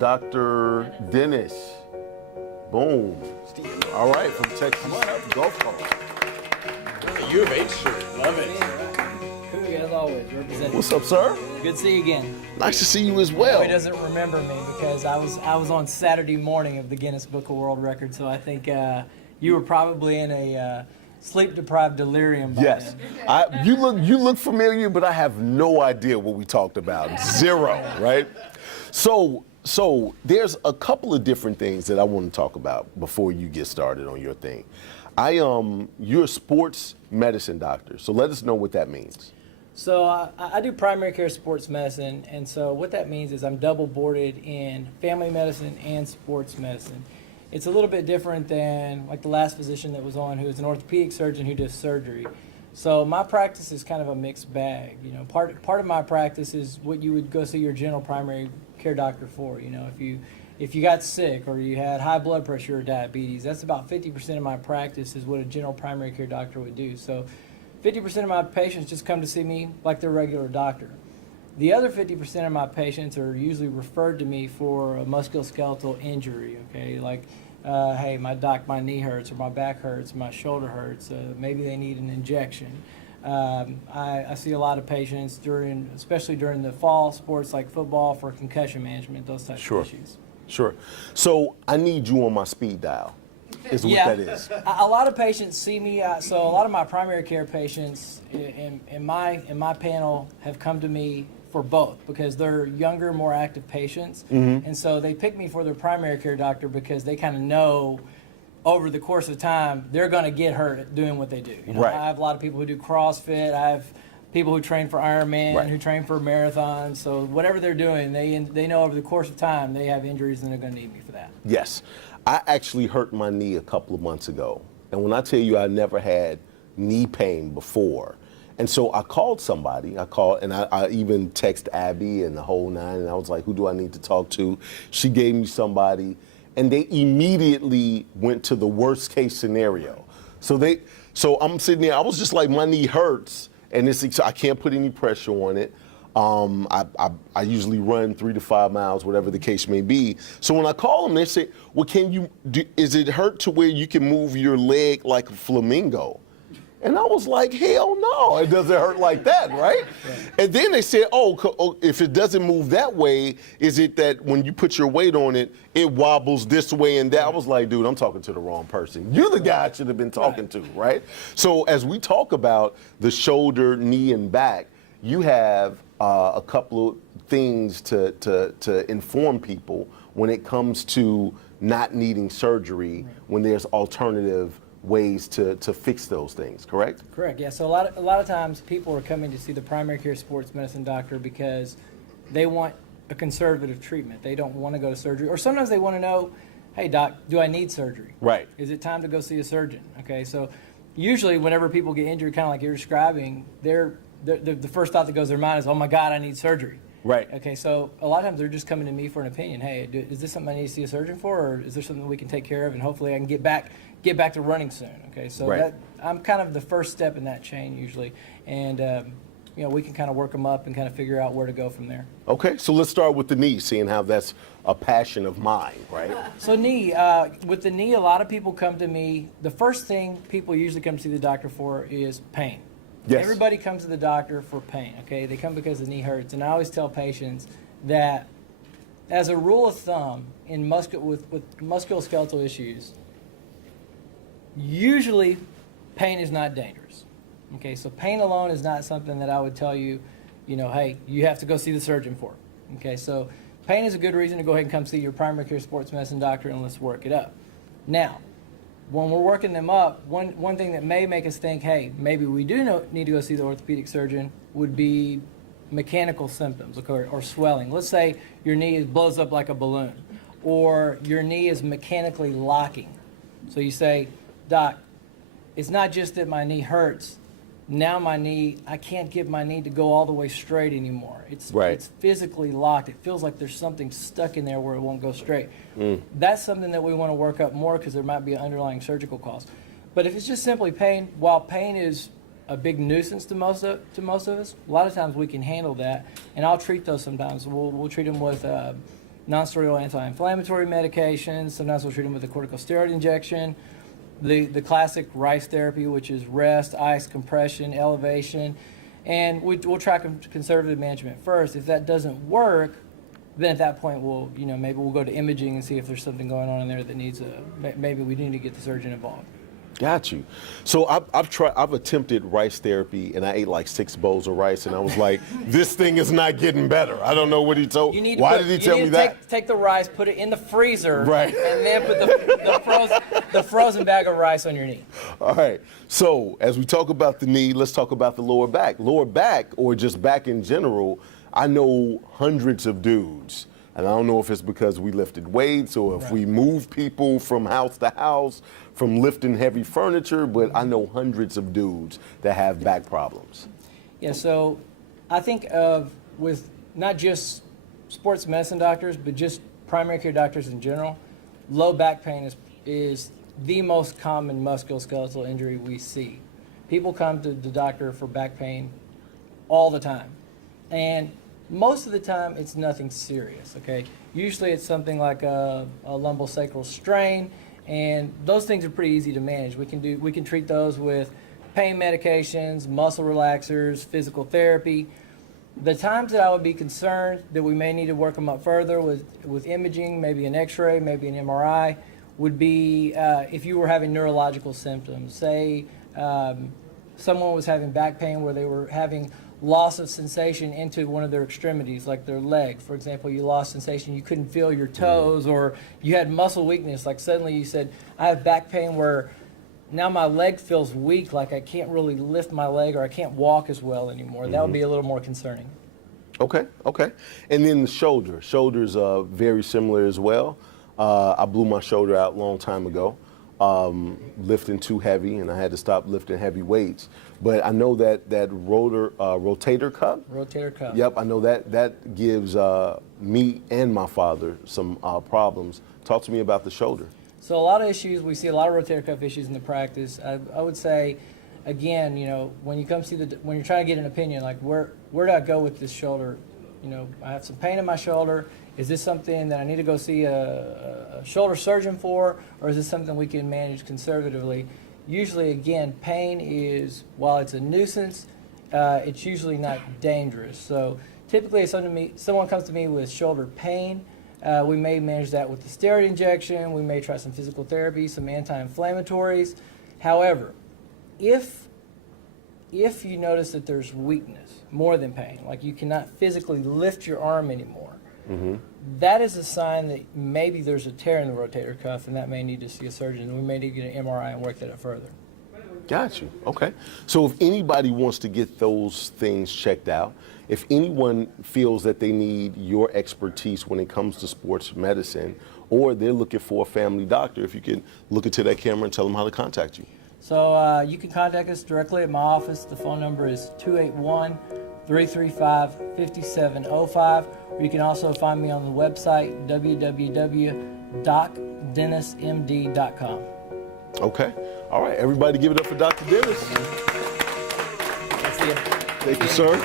Dr. Dennis. Boom. All right, from Texas Gulf Coast. U of H shirt. Love it. Cooey, as always, representing. What's up, sir? Good to see you again. Nice to see you as well. He doesn't remember me because I was on Saturday morning of the Guinness Book of World Records, so I think you were probably in a sleep-deprived delirium by Yes. then. You look familiar, but I have no idea what we talked about. Zero, right? So there's a couple of different things that I want to talk about before you get started on your thing. You're a sports medicine doctor, so let us know what that means. So I do primary care sports medicine, and so what that means is I'm double boarded in family medicine and sports medicine. It's a little bit different than like the last physician that was on, who is an orthopedic surgeon who does surgery. So my practice is kind of a mixed bag. You know, part of my practice is what you would go see your general primary care doctor for. You know, if you got sick or you had high blood pressure or diabetes, that's about 50% of my practice is what a general primary care doctor would do. So 50% of my patients just come to see me like their regular doctor. The other 50% of my patients are usually referred to me for a musculoskeletal injury, okay? Like, hey, my knee hurts, or my back hurts, my shoulder hurts, maybe they need an injection. I see a lot of patients especially during the fall sports like football, for concussion management, those types of issues. Sure. So I need you on my speed dial, is what that is. A lot of patients see me, so a lot of my primary care patients in my panel have come to me for both, because they're younger, more active patients, and so they pick me for their primary care doctor because they kind of know over the course of time they're going to get hurt doing what they do. You know, Right. I have a lot of people who do CrossFit. I have people who train for Ironman, Right. who train for marathons. So whatever they're doing, they know over the course of time they have injuries and they're going to need me for that. Yes. I actually hurt my knee a couple of months ago. And when I tell you I never had knee pain before, and so I called somebody. I even texted Abby and the whole nine, and I was like, who do I need to talk to? She gave me somebody, and they immediately went to the worst case scenario. So I'm sitting there, I was just like, my knee hurts, and I can't put any pressure on it. I usually run 3 to 5 miles, whatever the case may be. So when I call them, they say, well, is it hurt to where you can move your leg like a flamingo? And I was like, hell no, it doesn't hurt like that, right? And then they said, if it doesn't move that way, is it that when you put your weight on it, it wobbles this way and that? I was like, dude, I'm talking to the wrong person. You're the guy I should have been talking to, right? So as we talk about the shoulder, knee, and back, you have a couple of things to inform people when it comes to not needing surgery, when there's alternative ways to fix those things, correct? Correct, yeah. So a lot of times people are coming to see the primary care sports medicine doctor because they want a conservative treatment. They don't want to go to surgery. Or sometimes they want to know, hey, doc, do I need surgery? Right. Is it time to go see a surgeon? Okay, so usually whenever people get injured, kind of like you're describing, the first thought that goes to their mind is, oh my God, I need surgery. Right. Okay, so a lot of times they're just coming to me for an opinion. Hey, is this something I need to see a surgeon for, or is there something we can take care of, and hopefully I can get back to running soon. Okay, so Right. I'm kind of the first step in that chain usually, and we can kind of work them up and kind of figure out where to go from there. Okay, so let's start with the knee, seeing how that's a passion of mine, right? So with the knee, a lot of people come to me. The first thing people usually come to see the doctor for is pain. Yes. Everybody comes to the doctor for pain, okay? They come because the knee hurts. And I always tell patients that as a rule of thumb, with musculoskeletal issues, usually pain is not dangerous. Okay, so pain alone is not something that I would tell you, hey, you have to go see the surgeon for. Okay, so pain is a good reason to go ahead and come see your primary care sports medicine doctor, and let's work it up. Now, when we're working them up, one thing that may make us think, hey, maybe we do need to go see the orthopedic surgeon would be mechanical symptoms or swelling. Let's say your knee blows up like a balloon, or your knee is mechanically locking. So you say, doc, it's not just that my knee hurts. Now I can't get my knee to go all the way straight anymore. It's physically locked. It feels like there's something stuck in there where it won't go straight. That's something that we want to work up more because there might be an underlying surgical cause. But if it's just simply pain, while pain is a big nuisance to most of us, a lot of times we can handle that, and I'll treat those sometimes. We'll treat them with nonsteroidal anti-inflammatory medications. Sometimes we'll treat them with a corticosteroid injection. The classic RICE therapy, which is rest, ice, compression, elevation. And we'll try conservative management first. If that doesn't work, then at that point maybe we'll go to imaging and see if there's something going on in there that needs maybe we need to get the surgeon involved. Got you. So I've attempted rice therapy, and I ate like 6 bowls of rice, and I was like, this thing is not getting better. I don't know what he told. Why did he tell me that? Take the rice, put it in the freezer, right, and then put the frozen bag of rice on your knee. All right. So as we talk about the knee, let's talk about the lower back. Lower back, or just back in general, I know hundreds of dudes. And I don't know if it's because we lifted weights or if we move people from house to house, from lifting heavy furniture, but I know hundreds of dudes that have back problems. Yeah, so I think with not just sports medicine doctors, but just primary care doctors in general, low back pain is the most common musculoskeletal injury we see. People come to the doctor for back pain all the time. And most of the time, it's nothing serious, okay? Usually it's something like a lumbosacral strain, and those things are pretty easy to manage. We can treat those with pain medications, muscle relaxers, physical therapy. The times that I would be concerned that we may need to work them up further with imaging, maybe an x-ray, maybe an MRI, would be if you were having neurological symptoms. Say someone was having back pain where they were having loss of sensation into one of their extremities, like their leg. For example, you lost sensation, you couldn't feel your toes, or you had muscle weakness, like suddenly you said, I have back pain where now my leg feels weak, like I can't really lift my leg or I can't walk as well anymore. That would be a little more concerning. Okay. And then the shoulder. Shoulder's very similar as well. I blew my shoulder out a long time ago, lifting too heavy, and I had to stop lifting heavy weights. But I know that rotator cuff. Rotator cuff. Yep, I know that gives me and my father some problems. Talk to me about the shoulder. So a lot of issues, we see a lot of rotator cuff issues in the practice. I would say, again, when you come see when you're trying to get an opinion, like where do I go with this shoulder? I have some pain in my shoulder. Is this something that I need to go see a shoulder surgeon for, or is this something we can manage conservatively? Usually, again, pain is, while it's a nuisance, it's usually not dangerous. So typically, if someone comes to me with shoulder pain, we may manage that with the steroid injection. We may try some physical therapy, some anti-inflammatories. However, if you notice that there's weakness, more than pain, like you cannot physically lift your arm anymore, that is a sign that maybe there's a tear in the rotator cuff, and that may need to see a surgeon. We may need to get an MRI and work that up further. Got you. Okay. So if anybody wants to get those things checked out, if anyone feels that they need your expertise when it comes to sports medicine, or they're looking for a family doctor, if you can look into that camera and tell them how to contact you. So you can contact us directly at my office. The phone number is 281-335-5705. Or you can also find me on the website, www.docdennismd.com. Okay. All right. Everybody give it up for Dr. Dennis. See ya. Thank you, sir.